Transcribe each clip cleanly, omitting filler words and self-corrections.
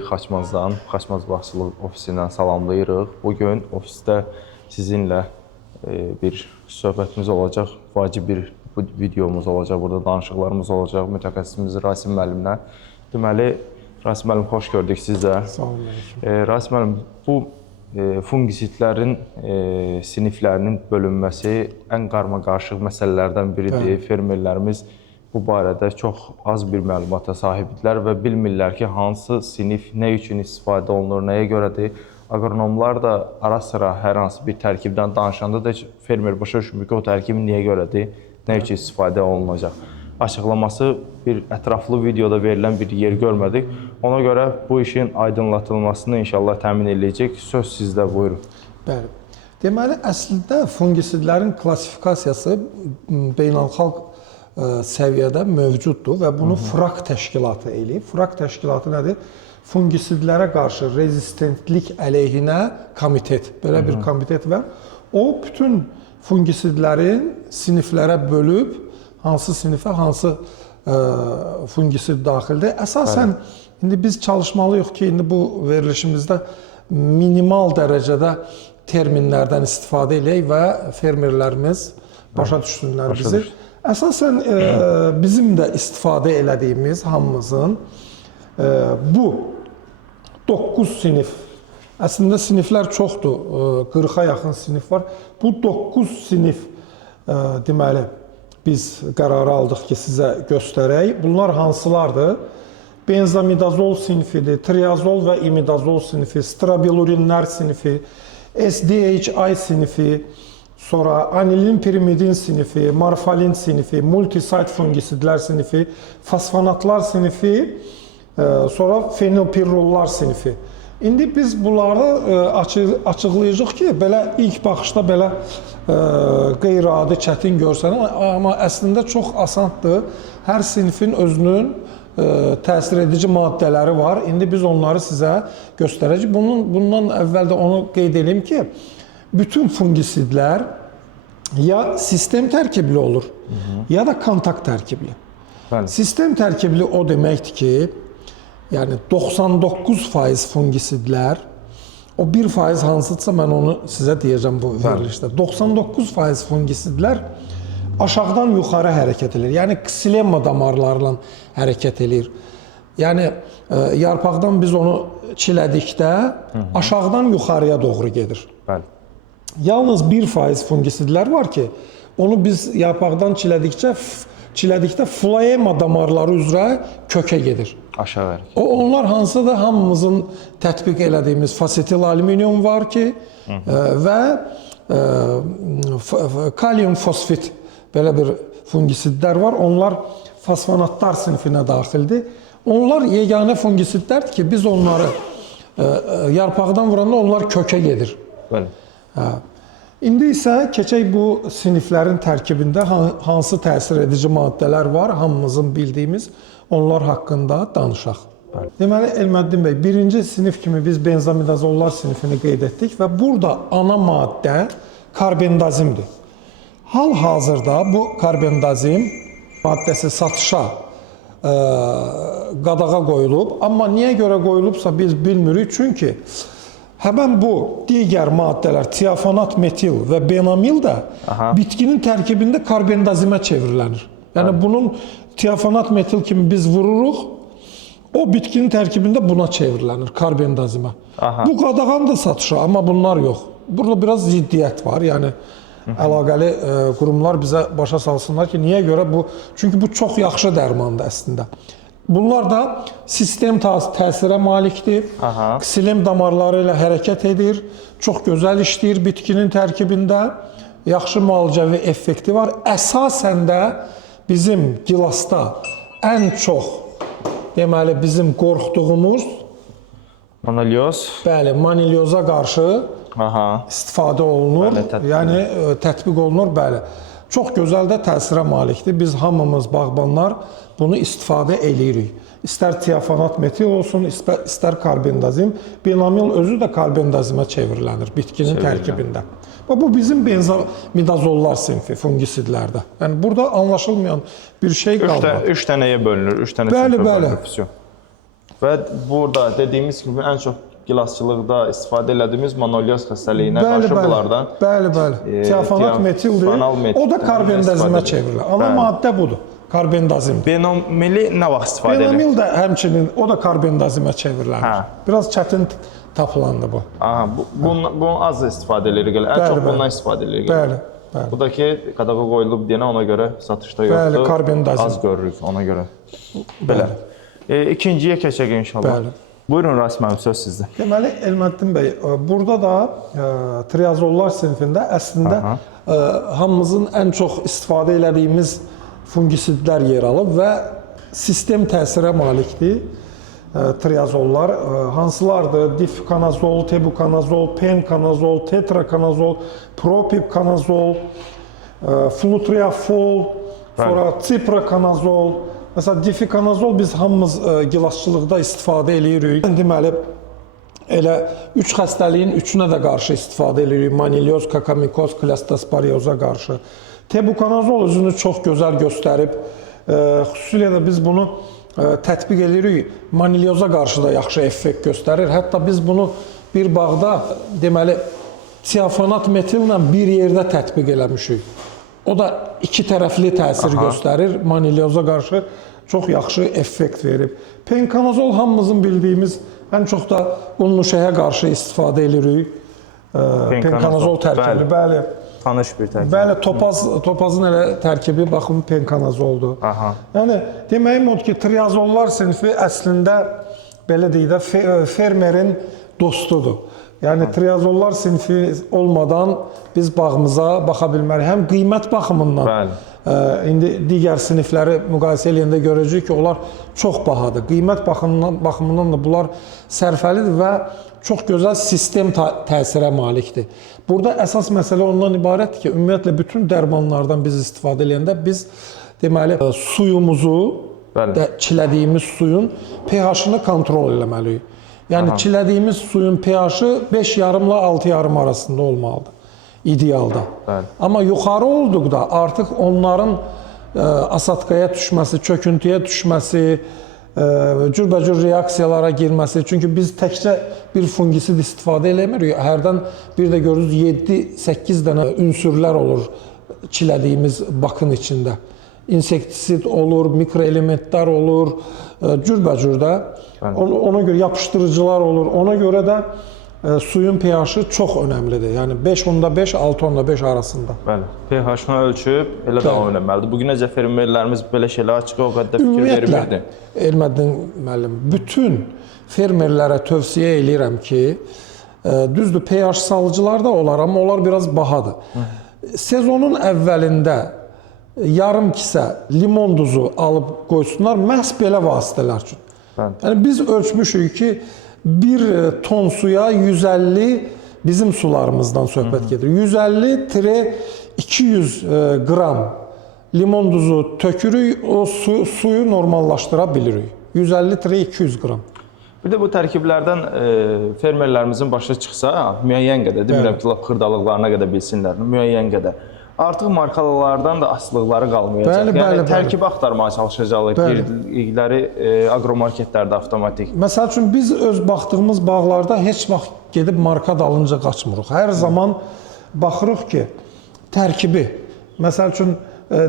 Xaçmazdan, Xaçmaz Bağçılıq ofisindən salamlayırıq. Bugün ofisdə sizinlə bir söhbətimiz olacaq, vacib bir videomuz olacaq, burada danışıqlarımız olacaq mütəxəssisimiz Rasim müəllimlə. Deməli, Rasim müəllim, xoş gördük sizə. Sağ olun. Rasim müəllim, bu fungisitlərin siniflərinin bölünməsi ən qarmaqarışıq məsələlərdən biridir. Fermerlərimiz bu barədə çox az bir məlumata sahibdirlər və bilmirlər ki, hansı sinif nə üçün istifadə olunur, nəyə görədir. Aqronomlar da ara-sıra hər hansı bir tərkibdən danışanda da fermer başa düşmür ki, o tərkib niyə görədir, nə üçün istifadə olunacaq. Açıqlaması bir ətraflı videoda verilən bir yer görmədik. Ona görə bu işin aydınlatılmasını inşallah təmin edəcək. Söz sizdə, buyurun. Bəli. Deməli, əslində fungisidlərin klassifikasiyası beynəlxalq səviyyədə mövcuddur və bunu FRAK təşkilatı eləyib. FRAK təşkilatı nədir? Fungisidlərə qarşı rezistentlik əleyhinə komitet, belə bir komitet var. O, bütün fungisidlərin siniflərə bölüb, hansı sinifə, hansı fungisid daxildir. Əsasən, indi biz çalışmalıyıq ki, indi bu verilişimizdə minimal dərəcədə terminlərdən istifadə edək və fermerlərimiz başa düşsünlər bizi. Əsasən, bizim də istifadə elədiyimiz hamımızın bu 9 sinif, əslində siniflər çoxdur, 40-a yaxın sinif var. Bu 9 sinif, deməli, biz qərarı aldıq ki, sizə göstərək. Bunlar hansılardır? Benzamidazol sinifidir, triazol və imidazol sinifi, strabilurinlər sinifi, SDHI sinifi, sonra anilin pirimidin sinifi, marfalin sinifi, multisite fungisidlər sinifi, fosfonatlar sinifi, sonra fenilpirrollar sinifi. İndi biz bunları açıqlayacaq ki, belə ilk baxışda belə qeyri-adi, çətin görsənir, amma əslində çox asandır. Hər sinifin özünün təsir edici maddələri var. İndi biz onları sizə göstərəcəyik. Bundan əvvəl də onu qeyd edeyim ki, bütün fungisidlər ya sistem tərkibli olur, ya da kontakt tərkibli. Sistem tərkibli o deməkdir ki, yəni 99% fungisidlər, o 1% hansıdırsa mən onu sizə deyəcəm bu verilişdə. 99% fungisidlər aşağıdan yuxarı hərəkət edir. Yəni ksilema damarlarla hərəkət edir. Yəni yarpaqdan biz onu çilədikdə aşağıdan yuxarıya doğru gedir. Bəli. Yalnız 1% fungisidlər var ki, onu biz yarpaqdan çilədikdə floema damarları üzrə kökə gedir. Aşağı hərəkət. Onlar hansıdır? Hamımızın tətbiq elədiyimiz fasetil alüminium var ki və kalium fosfit belə bir fungisidlər var. Onlar fosfonatlar sinifinə daxildir. Onlar yeganə fungisidlərdir ki, biz onları yarpaqdan vuranda onlar kökə gedir. Bəli. İndi isə keçək bu siniflərin tərkibində hansı təsir edici maddələr var, hamımızın bildiyimiz, onlar haqqında danışaq. Deməli, Elməddin bəy, birinci sinif kimi biz benzamidazollar sinifini qeyd etdik və burada ana maddə karbendazimdir. Hal-hazırda bu karbendazim maddəsi satışa qadağa qoyulub, amma niyə görə qoyulubsa biz bilmirik, çünki həmən bu digər maddələr, tiafonat metil və benamil də bitkinin tərkibində karbendazimə çevrilənir. Yəni bunun tiafonat metil kimi biz vururuq, o bitkinin tərkibində buna çevrilənir, karbendazimə. Bu qadağan da satışa, amma bunlar yox. Burada biraz ziddiyyət var, yəni əlaqəli qurumlar bizə başa salsınlar ki, niyə görə bu? Çünki bu çox yaxşı dərmandır əslində. Bunlar da sistem təsirə malikdir, ksilem damarları ilə hərəkət edir, çox gözəl işləyir bitkinin tərkibində, yaxşı müalicəvi effekti var. Əsasən də bizim gilasda ən çox, deməli, bizim qorxduğumuz Manilyoz. Bəli, manilyoza qarşı istifadə olunur, yəni tətbiq olunur, bəli. Çox gözəl də təsirə malikdir. Biz hamımız bağbanlar bunu istifadə eləyirik. İstər tiafonat metil olsun, istər karbendazim. Benamil özü də karbendazimə çevrilənir bitkinin tərkibində. Bu bizim benzamidazollar sinfi fungisidlərdə. Yəni burada anlaşılmayan bir şey qalmadı. 3 dənəyə bölünür, 3 dənə sinfə bölünür. Və burada dediyimiz kimi ən çox gilasçılıqda istifadə etdiyimiz manolyoz xəstəliyinə qarşı bunlardan Bəli. Tiafonat metildir. O da karbendazimə çevrilir. Ana maddə budur. Karbendazim. Benomili nə vaxt istifadə edilir? Benomil də həmçinin o da karbendazimə çevrilir. Biraz çətin tapılandı bu. Aha, bunu az istifadə edirik. Ən çox bundan istifadə edirik. Bəli. Bu da ki, qadağa qoyulub deyənə ona görə satışda yoxdur. Bəli, karbendazim. Az görürük ona görə. Belə. İkinciyə keçək inşallah. Bəli. Buyurun Rasim müəllim, söz sizdə. Deməli, Elməddin bəy, burada da triazollar sinifində əslində hamımızın ən çox istifadə etdiyimiz fungisidlər yer alıb və sistem təsirə malikdir. Triazollar hansılardır? Difkanazol, tebukanazol, penkanazol, tetrakanazol, propipkanazol, flutriafol, sonra ciprakanazol. Məsələn, difikanazol biz hamımız gilasçılıqda istifadə edirik. Deməli, elə 3 xəstəliyin 3-ünə də qarşı istifadə edirik. Manilyoz, kakamikoz, klastosporiyoza qarşı. Tebukanazol özünü çox gözəl göstərib. Xüsusilə də biz bunu tətbiq edirik. Manilyoza qarşı da yaxşı effekt göstərir. Hətta biz bunu bir bağda, deməli, tiafonat metillə bir yerdə tətbiq eləmişik. O da iki tərəfli təsir göstərir. Manilyoza qarşı çox yaxşı effekt verib. Penkanazol hamımızın bildiyimiz, ən çox da un-nuşəyə qarşı istifadə edirik. Penkanazol tərkibi, bəli. Tanış bir tərkib. Bəli, topazın elə tərkibi, baxın, penkanazoldur. Yəni, deməyim odur ki, triazollar sinifi əslində, belə deyək də, fermerin dostudur. Yəni, triazollar sinifi olmadan biz bağımıza baxa bilmərik. Həm qiymət baxımından, indi digər sinifləri müqayisə eləyəndə görəcəyik ki, onlar çox bahadır. Qiymət baxımından da bunlar sərfəlidir və çox gözəl sistem təsirə malikdir. Burada əsas məsələ ondan ibarətdir ki, ümumiyyətlə bütün dərmanlardan biz istifadə edəndə biz deməli suyumuzu, çilədiyimiz suyun pH-ını kontrol etməliyik. Yəni çilədiyimiz suyun pH-ı 5,5 ilə 6,5 arasında olmalıdır idealda. Amma yuxarı olduqda artıq onların asadkaya düşməsi, çöküntüyə düşməsi, cürbəcür reaksiyalara girməsi. Çünki biz təkcə bir fungisid istifadə eləmirik. Hərdən bir də görürüz 7-8 dənə ünsürlər olur çilədiyimiz bakın içində. İnsektisid olur, mikroelementlər olur, cürbəcür də. Ona görə yapışdırıcılar olur. Ona görə də suyun pH-ı çox önəmlidir. Yəni 5,5, 6,5 arasında. Bəli. pH-ını ölçüb elə davam etməlidir. Bu gün necə fermerlərimiz belə şeylər açıq o qədər fikir vermirdi. Elməddin müəllim, bütün fermerlərə tövsiyə eləyirəm ki, düzdür, pH salıcılar da olar, amma onlar biraz bahadır. Sezonun əvvəlində yarım kisə limon duzu alıb qoysunlar məhz belə vasitələr üçün. Yəni biz ölçmüşük ki, 1 ton suya 150 bizim sularımızdan söhbət gedir. 150-200 qram limon duzu tökürük, o suyu normallaşdıra bilirik. 150-200 qram. Bir də bu tərkiblərdən fermerlərimizin başa çıxsa, müəyyən qədər, demirəm ki, xırdalıqlarına qədər bilsinlər, müəyyən qədər. Artıq markalardan da asılıqları qalmayacaq. Yəni tərkibi axtarmağa çalışacaqlar girdikləri agromarketlərdə avtomatik. Məsəl üçün biz öz baxdığımız bağlarda heç vaxt gedib marka dalınca qaçmırıq. Hər zaman baxırıq ki, tərkibi, məsəl üçün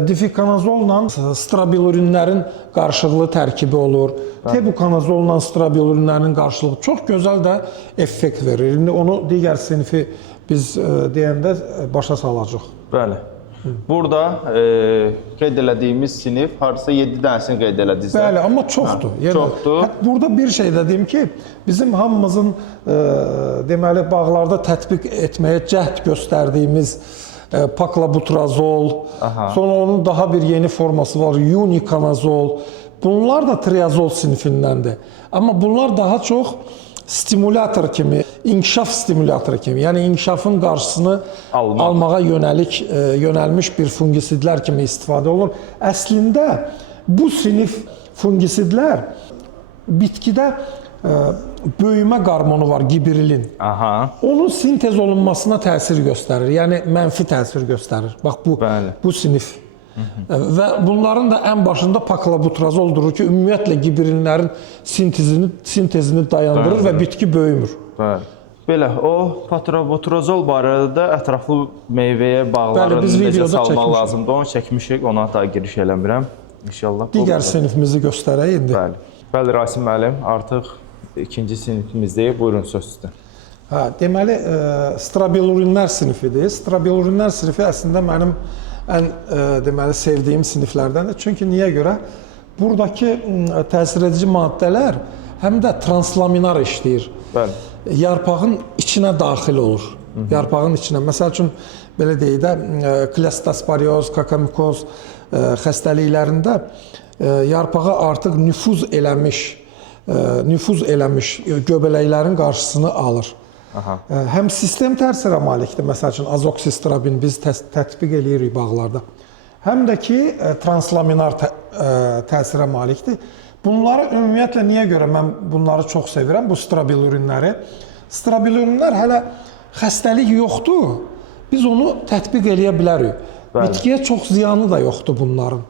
difikazolla strabilurinlərin qarşılıqlı tərkibi olur. Tebukazolla strabilurinlərin qarşılığı çox gözəl də effekt verir. İndi onu digər sinifi biz deyəndə başa salacaq. Bəli. Burada qeyd elədiyimiz sinif hardasa 7 dənəsini qeyd elədiniz. Bəli, amma çoxdur. Çoxdur. Burada bir şey də deyim ki, bizim hamımızın deməli bağlarda tətbiq etməyə cəhd göstərdiyimiz paklabutrazol, sonra onun daha bir yeni forması var, unikanazol. Bunlar da triazol sinifindəndir. Amma bunlar daha çox stimulator kimi, inkişaf stimulatoru kimi, yəni inkişafın qarşısını almağa yönəlmiş bir fungisidlər kimi istifadə olunur. Əslində bu sinif fungisidlər bitkidə böyümə qarmonu var, gibrilin. Onun sintez olunmasına təsir göstərir, yəni mənfi təsir göstərir. Bax bu sinif. Və bunların da ən başında paklabutrazol durur ki, ümumiyyətlə gibirinlərin sintezini dayandırır və bitki böyümür. Bəli. Belə, o paklabutrazol barədə də ətraflı meyvəyə bağların necə salmaq lazımdır, onu çəkmişik, ona da giriş eləmirəm. İnşallah. Digər sinifimizi göstərək indi. Bəli, Rasim müəllim, artıq ikinci sinifimizdəyik. Buyurun, söz sizdə. Deməli, strabilurinlər sinifidir. Strabilurinlər sinifi əslində mənim ən deməli sevdiyim siniflərdəndir. Çünki niyə görə? Buradakı təsir edici maddələr həm də translaminar işləyir. Bəli. Yarpağın içinə daxil olur. Yarpağın içinə. Məsəl üçün, belə deyək də, klastosporioz, kakamikoz xəstəliklərində yarpağa artıq nüfuz eləmiş göbələklərin qarşısını alır. Həm sistem təsirə malikdir. Məsəl üçün, azoksistrobin biz tətbiq eləyirik bağlarda. Həm də ki, translaminar təsirə malikdir. Bunları ümumiyyətlə niyə görə mən bunları çox sevirəm, bu strabilurinləri? Strabilurinlər hələ xəstəlik yoxdur, biz onu tətbiq eləyə bilərik. Bitkiyə çox ziyanı da yoxdur bunların.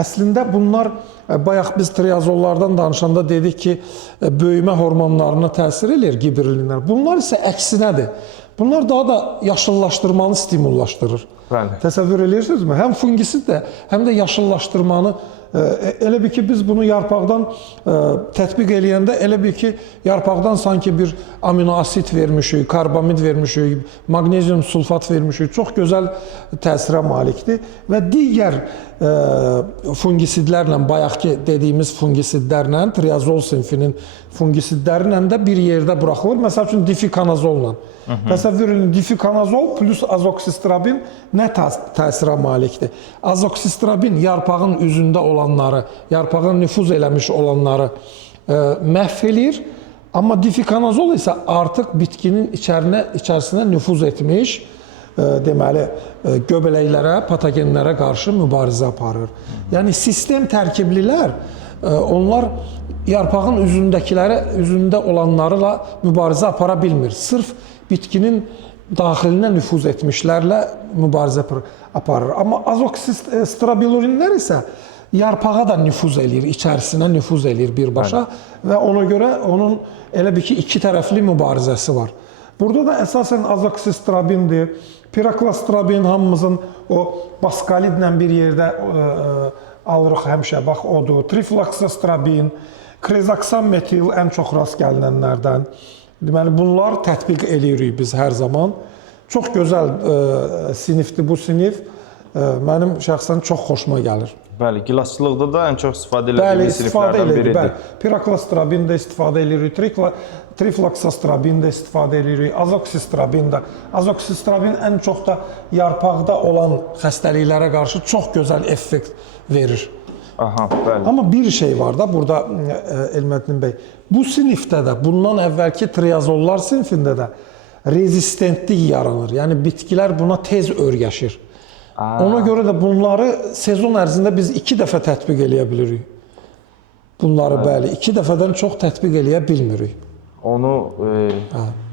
Əslində bunlar, bayaq biz triazollardan danışanda dedik ki, böyümə hormonlarına təsir edir gibrilinlər. Bunlar isə əksinədir. Bunlar daha da yaşıllaşdırmanı stimullaşdırır. Təsəvvür edirsinizmi? Həm fungisid də, həm də yaşıllaşdırmanı. Elə bir ki, biz bunu yarpaqdan tətbiq eləyəndə, elə bir ki, yarpaqdan sanki bir aminoasid vermişik, karbamid vermişik, magnezium sulfat vermişik. Çox gözəl təsirə malikdir. Və digər fungisidlərlə, bayaqki dediyimiz fungisidlərlə, triazol sinfinin fungisidlərlə də bir yerdə buraxılır. Məsəl üçün, difikonazolla. Təsəvvür edin, difikonazol plus azoksistrobin nə təsirə malikdir? Azoksistrobin yarpağın üzündə olanları, yarpağa nüfuz eləmiş olanları məhv eləyir. Amma difikonazol isə artıq bitkinin içərisinə nüfuz etmiş, deməli, göbələklərə, patogenlərə qarşı mübarizə aparır. Yəni, sistem tərkiblilər, onlar yarpağın üzündə olanlarla mübarizə apara bilmir. Sırf bitkinin daxilinə nüfuz etmişlərlə mübarizə aparır. Amma azoksistrabilurinlər isə yarpağa da nüfuz eləyir, içərisinə nüfuz eləyir birbaşa və ona görə onun elə bir ki, iki tərəfli mübarizəsi var. Burada da əsasən azoksistrobindir, piraklastrobin hamımızın o baskalidlə bir yerdə alırıq həmişə, bax odur, trifloksstrobin, krezaksan metil ən çox rast gəlinənlərdən. Deməli, bunlar tətbiq eləyirik biz hər zaman. Çox gözəl sinifdir bu sinif. Mənim şəxsən çox xoşuma gəlir. Bəli, gilasçılıqda da ən çox istifadə edildiyi siniflərdən biridir. Piraklastrobin də istifadə edirik, trifloksstrobin də istifadə edirik, azoksistrobin də. Azoksistrobin ən çox da yarpaqda olan xəstəliklərə qarşı çox gözəl effekt verir. Amma bir şey var da burada, Elmədin bəy, bu sinifdə də, bundan əvvəlki triazollar sinifində də rezistentlik yaranır. Yəni, bitkilər buna tez öyrəşir. Ona görə də bunları sezon ərzində biz 2 dəfə tətbiq eləyə bilirik. Bunları, bəli, 2 dəfədən çox tətbiq eləyə bilmirik. Onu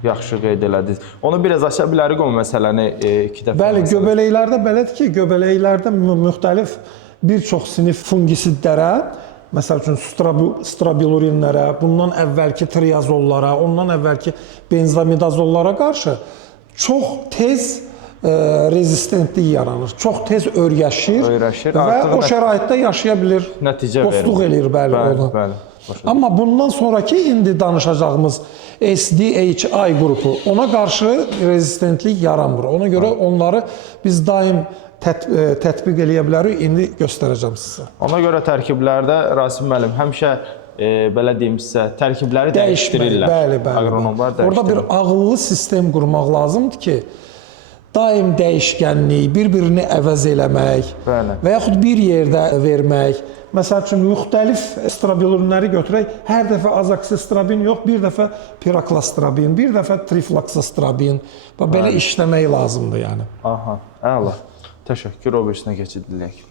yaxşı qeyd elədiniz. Onu biraz aşağı bilərik o məsələni 2 dəfə. Bəli, göbələklərdə belədir ki, göbələklərdə müxtəlif bir çox sinif fungisidlərə, məsəl üçün strabilurinlərə, bundan əvvəlki triazollara, ondan əvvəlki benzamidazollara qarşı çox tez rezistentlik yaranır. Çox tez öyrəşir və o şəraitdə yaşaya bilir, dostluq eləyir, bəli, ona. Amma bundan sonraki indi danışacağımız SDHI qrupu, ona qarşı rezistentlik yaranmır. Ona görə onları biz daim tətbiq eləyə bilərik, indi göstərəcəm sizə. Ona görə tərkiblərdə, Rasim müəllim, həmişə belə deyim sizə, tərkibləri dəyişdirirlər. Bəli. Orada bir ağıllı sistem qurmaq lazımdır ki, daim dəyişkənlik, bir-birini əvəz eləmək və yaxud bir yerdə vermək. Məsəl üçün, müxtəlif strabilurinləri götürək, hər dəfə azoksistrobin yox, bir dəfə piraklastrobin, bir dəfə trifloksstrobin. Belə işləmək lazımdır, yəni. Əla. Təşəkkür, o birisinə keçidiləyək.